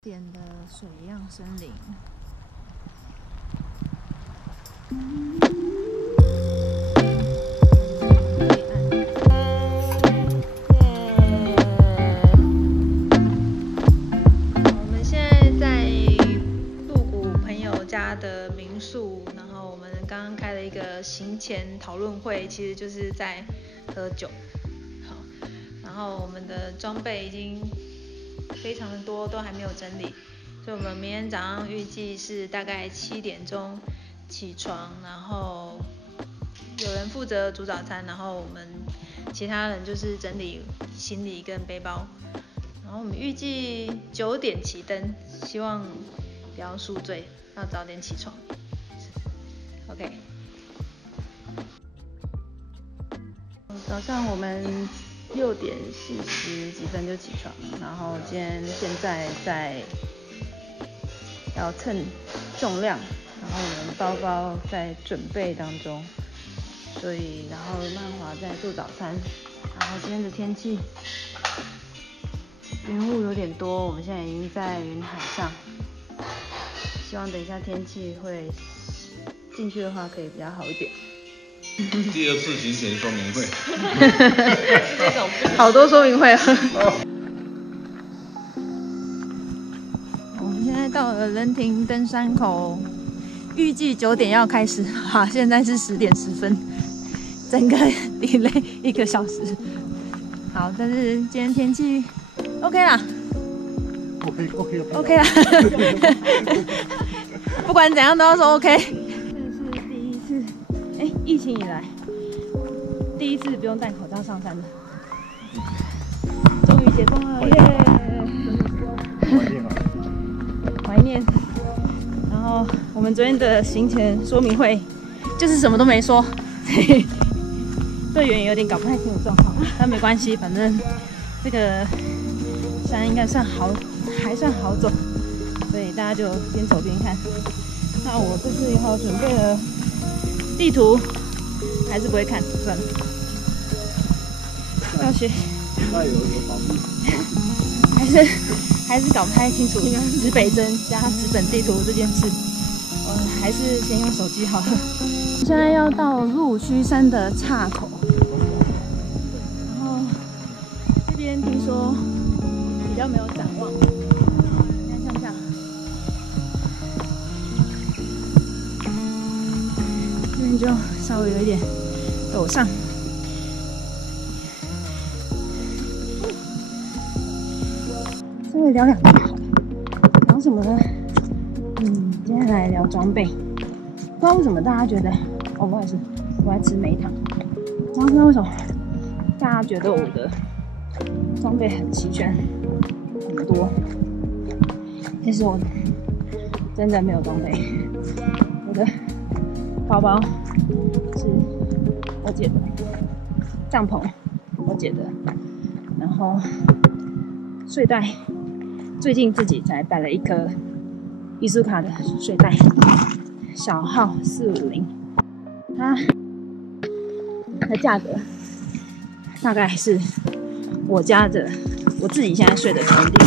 点的水漾森林。我们现在在鹿谷朋友家的民宿，然后我们刚刚开了一个行前讨论会，其实就是在喝酒。好，然后我们的装备已经非常的多，都还没有整理，所以我们明天早上预计是大概7点钟起床，然后有人负责煮早餐，然后我们其他人就是整理行李跟背包，然后我们预计9点起灯，希望不要宿醉，要早点起床。OK。早上我们6点40几分就起床，然后现在要称重量，然后我们包包在准备当中，所以然后曼华在做早餐，然后今天的天气云雾有点多，我们现在已经在云海上，希望等一下天气会进去的话可以比较好一点。第2次行前说明会，好多说明会啊！我们现在到了人亭登山口，预计9点要开始，好，现在是10点10分，整个delay1个小时。好，但是今天天气 OK 啦 ，OK 啦，不管怎样都要说 OK。疫情以来第1次不用戴口罩上山了，终于解封了，耶！怀念。然后我们昨天的行前说明会就是什么都没说，队员有点搞不太清楚状况，但没关系，反正这个山应该还算好走，所以大家就边走边看。那我这次以后准备了地图，还是不会看，算了。要学，还是搞不太清楚指北针加纸本地图这件事。还是先用手机好了。现在要到鹿须山的岔口，然后这边听说比较没有展望，你看像不像？这边就稍微有一点陡上。稍微聊2句好了，聊什么呢？今天来聊装备。不知道为什么大家觉得，不好意思，我爱吃梅糖。然后不知道为什么大家觉得我的装备很齐全，很多。其实我真的没有装备，我的包包是我姐的，帐篷我姐的，然后睡袋最近自己才买了一颗伊苏卡的睡袋，小号450，它的价格大概是我自己现在睡的床垫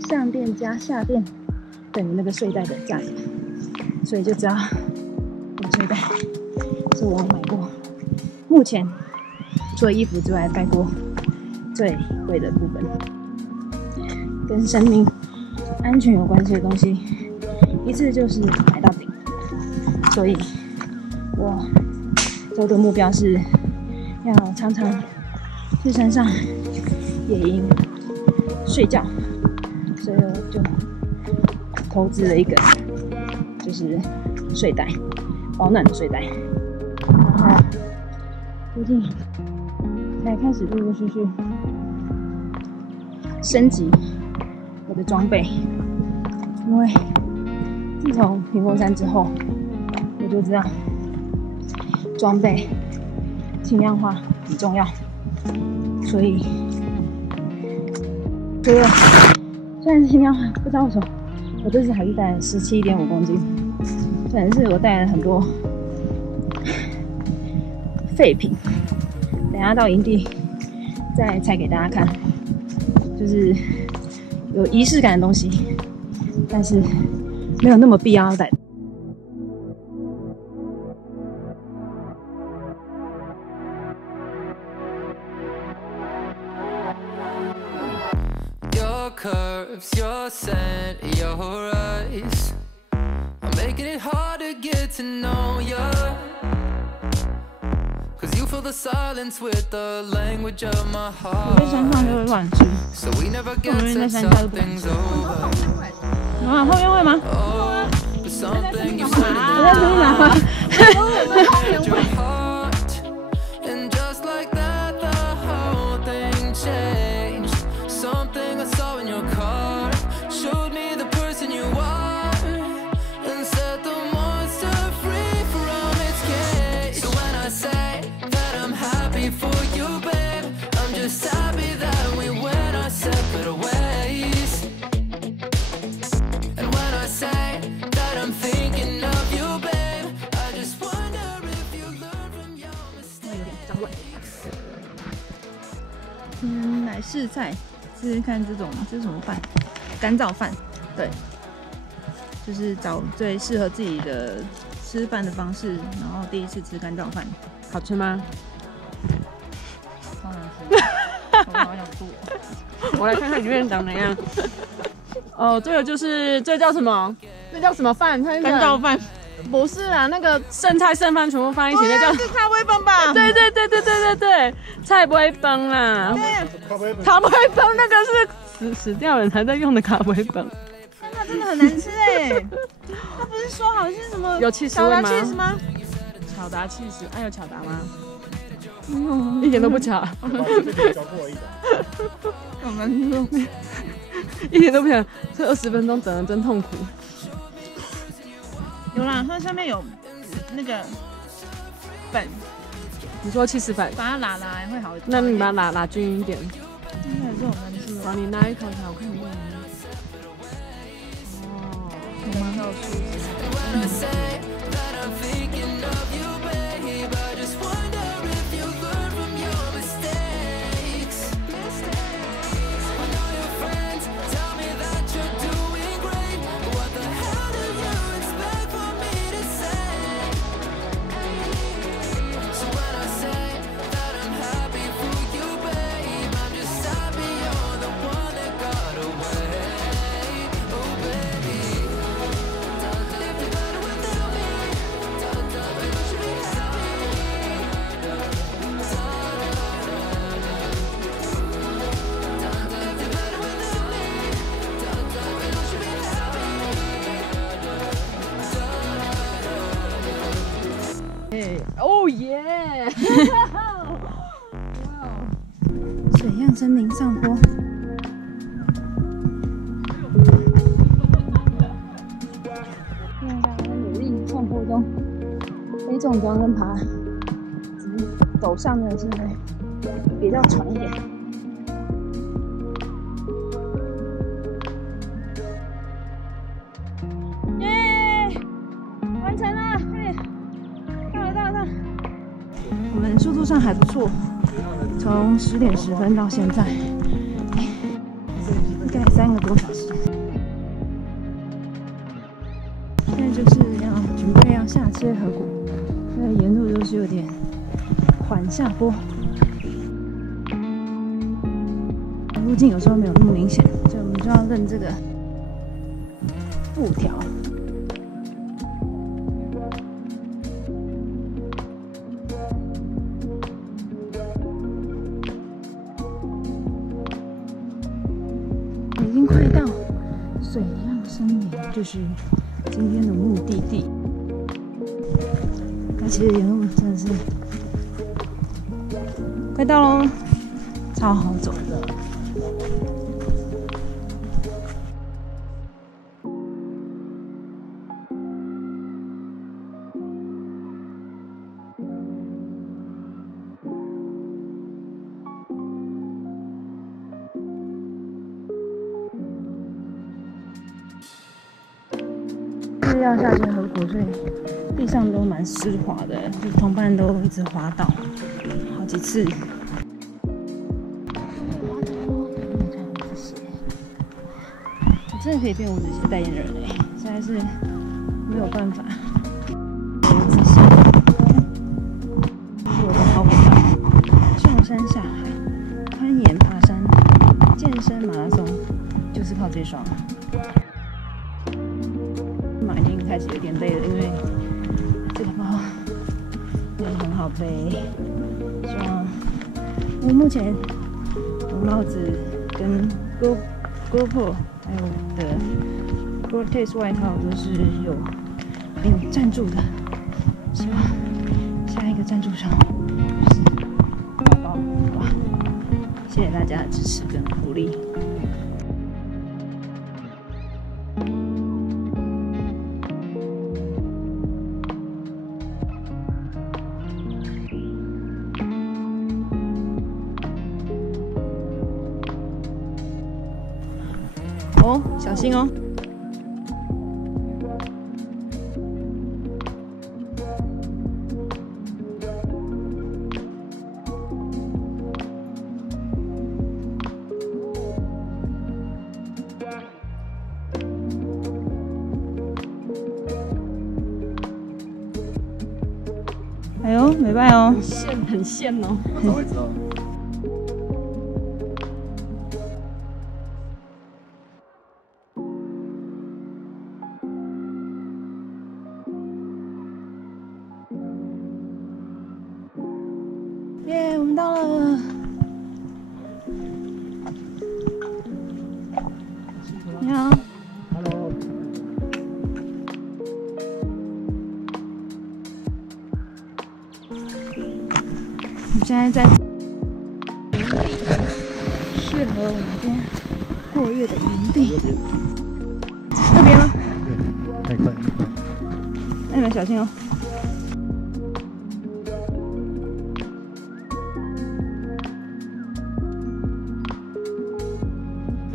上垫加下垫等于那个睡袋的价格，所以就知道我的睡袋是我买过目前除了衣服之外带过最贵的部分，跟生命安全有关系的东西一次就是买到顶，所以我这个目标是要常常去山上野营睡觉，所以我就投资了一个就是睡袋，保暖的睡袋，然后最近才开始陆陆续续升级我的装备，因为自从屏风山之后，我就知道装备轻量化很重要，所以除了虽然是轻量化，不知道为什么我这次还是带了17.5公斤，可能是我带了很多废品，等一下到营地再拆给大家看，就是有仪式感的东西，但是没有那么必要的。Curves, your scent, your eyes are making it hard to get to know you. Cause you fill the silence with the language of my 我在山上就会乱吃， heart. So we never get 我们在 to 山下 talk 就不敢 things 吃。 over. 啊，后面会吗？ Oh, but something you 我在 said 这里拿吗？ hurt your heart. And just like that, the whole thing changed. Something I saw in your car showed me the person you are and set the monster free from its cage. So when I say that I'm happy for you, babe, I'm just happy that we went our separate ways. And when I say that I'm thinking of you, babe, I just wonder if you learn from your mistakes. 来试菜，试试看这是什么饭？干燥饭，对，就是找最适合自己的吃饭的方式，然后第一次吃干燥饭，好吃吗？超难吃，我好想吐。我来看看里面长怎样。哦，这叫什么？这叫什么饭？干燥饭。不是啊，那个剩菜剩饭全部放一起，那叫是咖啡饭吧？对，菜不会崩啦。对，咖啡崩那个是死掉人才在用的咖啡崩。那真的很难吃哎。他不是说好是什么？有气势巧达吗？ cheese 吗？巧达气势，有巧达吗？一点都不巧。好难吃。一点都不想，这20分钟等得真痛苦。有啦，它上面有那个粉，你说70粉，把它拉会好一点。那你把它拉均一点。那这种难吃好，你拿一口才我看一下。哦，我蛮好吃。 When I say that I'm thinking of you, babe, I just wonder if you learn from your mistakes. When all your friends tell me that you're doing great, what the hell do you expect for me to say? So when I say that I'm happy for you, babe, I'm just happy you're the one that got away. Oh baby. Oh yeah！ 水漾森林上坡。现在大家在努力上坡中，背重装跟爬，只是走上的是会比较喘一点。耶！完成了，快点！到了！我们速度上还不错，从10点10分到现在，大概3个多小时。现在就是要准备要下切河谷，所以沿路就是有点缓下坡，路径有时候没有那么明显，所以我们就要认这个布条。已经快到水漾森林，就是今天的目的地。那其实沿路真的是快到喽，超好走的。是要下去河谷，所以地上都蛮湿滑的，就同伴都一直滑倒好几次。我真真的可以变无纸鞋代言人哎，实在是没有办法。仔细看，是我的好伙伴，上山下海、攀岩、爬山、健身、马拉松，就是靠这双。马已经开始有点累了，因为这个包也很好背。希望我目前我帽子跟 GoPro 还有我的 Gore-Tex 外套都是有赞助的，希望下一个赞助商就是包包，好吧？谢谢大家的支持跟鼓励。哦，小心哦！哎呦，没败哦，很线哦。早会知道。耶，我们到了。你好。Hello。我们现在在适合我们今天过夜的营地。这边吗？太快。那你们小心哦。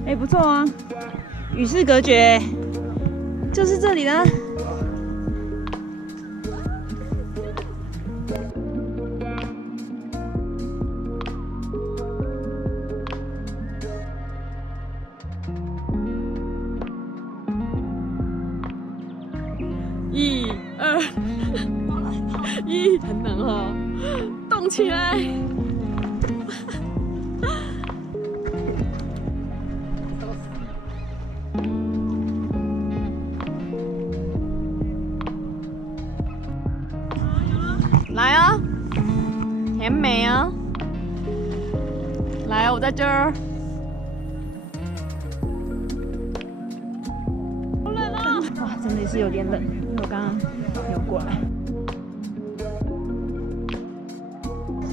哎，不错啊，与世隔绝，就是这里啦。1、2、1，很难哦，动起来！来啊，甜美啊！来，我在这儿。好冷啊！哇，真的是有点冷，因为我刚刚有过来。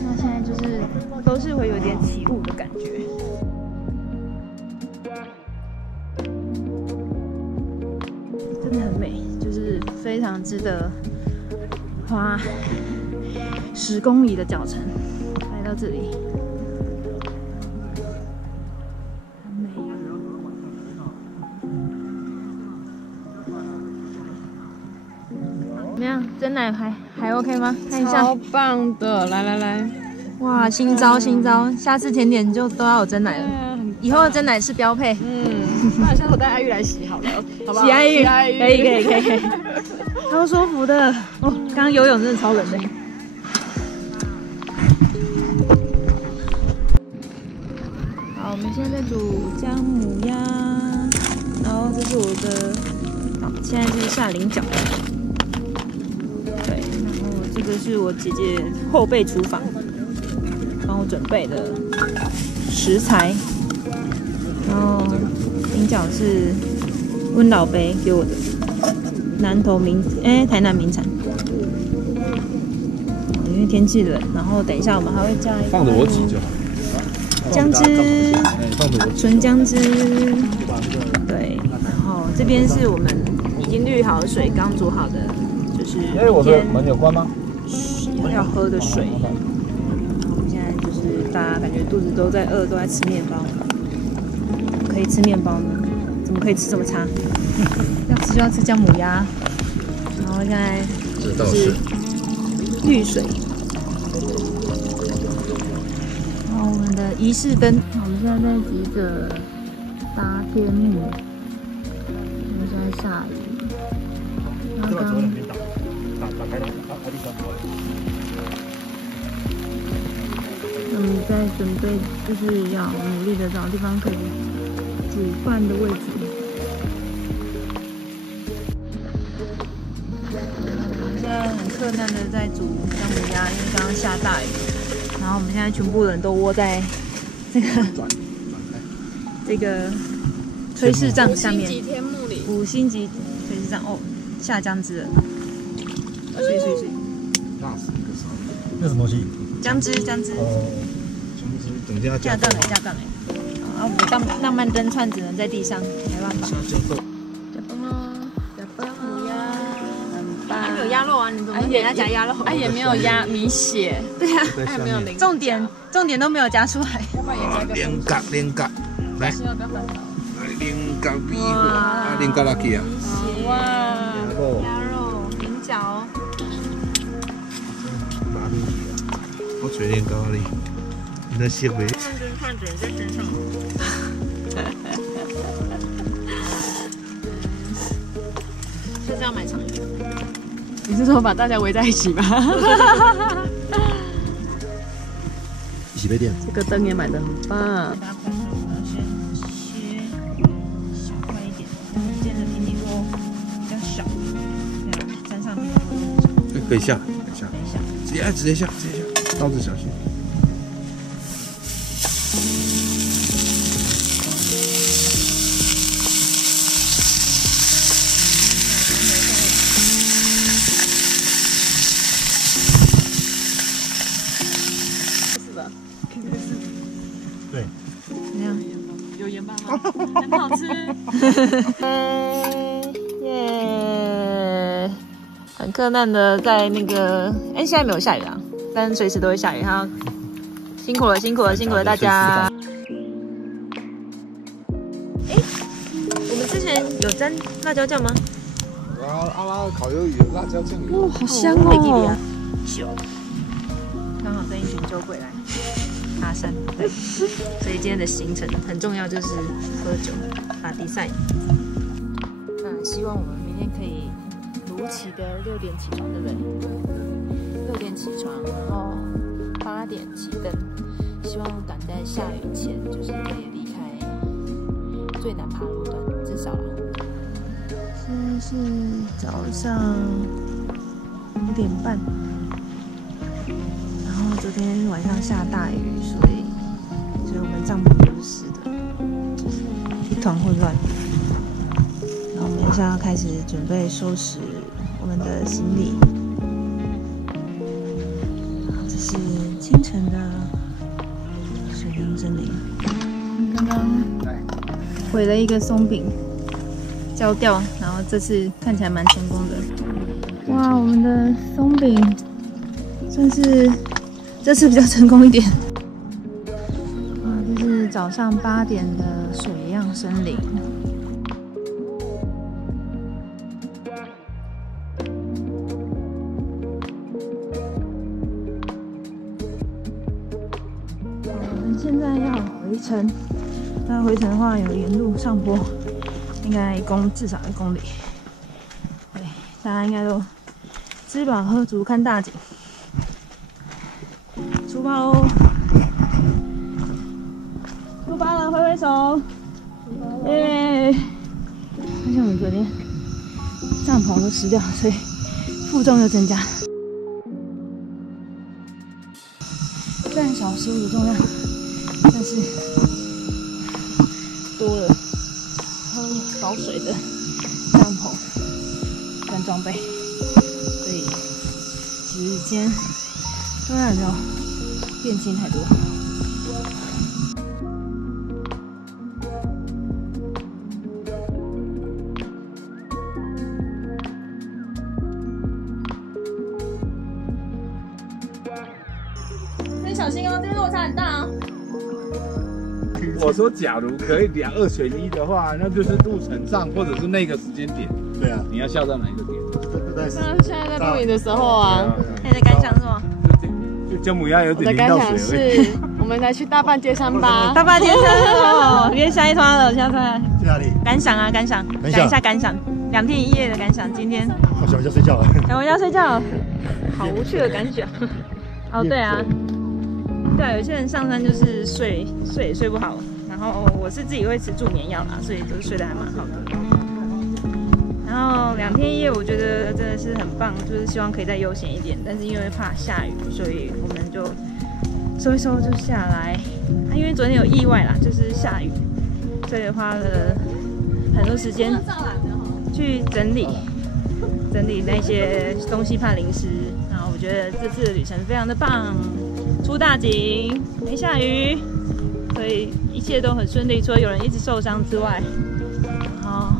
那现在就是都是会有点起雾的感觉。真的很美，就是非常值得花10公里的脚程来到这里，很美。怎么样？真奶还 OK 吗？看一下，超棒的！来来来，哇，新招新招，下次甜点就都要有真奶了。以后的真奶是标配。那下次我带阿玉来洗好了，好不好？洗爱玉，洗爱玉，可以，超舒服的哦。刚刚游泳真的超冷的。好，我们现在在煮姜母鸭，然后这是我的，好，现在是下菱角。对，然后这个是我姐姐后备厨房帮我准备的食材，然后菱角是温老伯给我的，台南名产。因为天气冷，然后等一下我们还会加一放着我挤就好。姜汁，放着我挤。纯姜汁。对，然后这边是我们已经滤好的水，刚煮好的，就是我的门有关吗？要喝的水。我们现在就是大家感觉肚子都在饿，都在吃面包。可以吃面包呢？怎么可以吃这么差？要吃就要吃姜母鸭。然后现在就是滤水。然后我们的仪式灯，我们现在在急着搭天幕，下雨。然后这个左两边打开了，阿弟转过来。我们在准备，就是要努力的找地方可以煮饭的位置。我们现在很困难的在煮姜母鸭，因为刚刚下大雨。然后我们现在全部人都窝在这个炊事帐下面。5星级炊事帐哦，下姜汁了。水。那是一个啥？那什么东西？姜汁。哦，等一下架杠来。啊，我当浪漫灯串只能在地上，没办法。加豆。加崩咯，加崩呀，很棒。没有鸭肉啊，你怎么给他加鸭肉？也没有鸭米血，对啊，也没有零。重点都没有加出来。要不然也加个连角，来，要不要翻炒？连角米粉，连角拉起啊。哇，鸭肉、菱角。我吹连角哩，你那色袂？看准在身上。就是要买长一点。你是说把大家围在一起吗？洗杯店。这个灯也买得很棒。大块肉我要先切小块一点，今天的平底锅比较小，这样沾上平底锅可以下，等一下。直接下，刀子小心。对，怎么样？有盐巴吗？很好吃。耶！很困难的在那个，现在没有下雨啊，但随时都会下雨。哈，辛苦了大家。我们之前有沾辣椒酱吗？阿拉烤鱿鱼辣椒酱油。哇，好香哦！刚好跟一群酒鬼来爬山，对，所以今天的行程很重要，就是喝酒、打比赛。那希望我们明天可以如期的6点起床，对不对？6点起床，然后8点起灯，希望赶在下雨前，就是可以离开最难爬路段，至少。现在是早上5点半。然后昨天晚上下大雨，所以我们帐篷都是湿的，就是一团混乱。然后我们现在要开始准备收拾我们的行李。然后这是清晨的水漾森林。刚刚毁了一个松饼，焦掉，然后这次看起来蛮成功的。哇，我们的松饼算是这次比较成功一点。这是早上8点的水漾森林。我们现在要回程，那回程的话有沿路上坡，应该至少1公里。对，大家应该都吃饱喝足看大景。出发喽！出发了，挥挥手！耶！而且我们昨天帐篷都湿掉，所以负重又增加。虽然少15的重量，但是多了喝保水的帐篷跟装备，所以其实今天重量也没有变轻太多。你小心哦，这边落差很大哦。我说，假如可以2选1的话，那就是路程上或者是那个时间点。对啊，你要下到哪一个点？那现在在录影的时候啊，你的感想是什么？就姜母鸭有我的点淋到感想水而已。是，我们来去大半街山吧。大半天山哦，别下一团了，下一团。去哪里？感想啊，感想，讲一下感想。2天1夜的感想。今天好想回家睡觉了。想回家睡觉，好无趣的感想。哦，对啊，对啊，有些人上山就是睡也睡不好，然后我是自己会吃助眠药啦，所以就是睡得还蛮好的。然后2天1夜，我觉得真的是很棒，就是希望可以再悠闲一点，但是因为怕下雨，所以我们就收一收就下来。因为昨天有意外啦，就是下雨，所以花了很多时间去整理那些东西，怕淋湿。然后我觉得这次的旅程非常的棒，出大景，没下雨，所以一切都很顺利，除了有人一直受伤之外，然后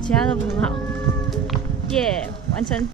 其他都很好，耶，完成。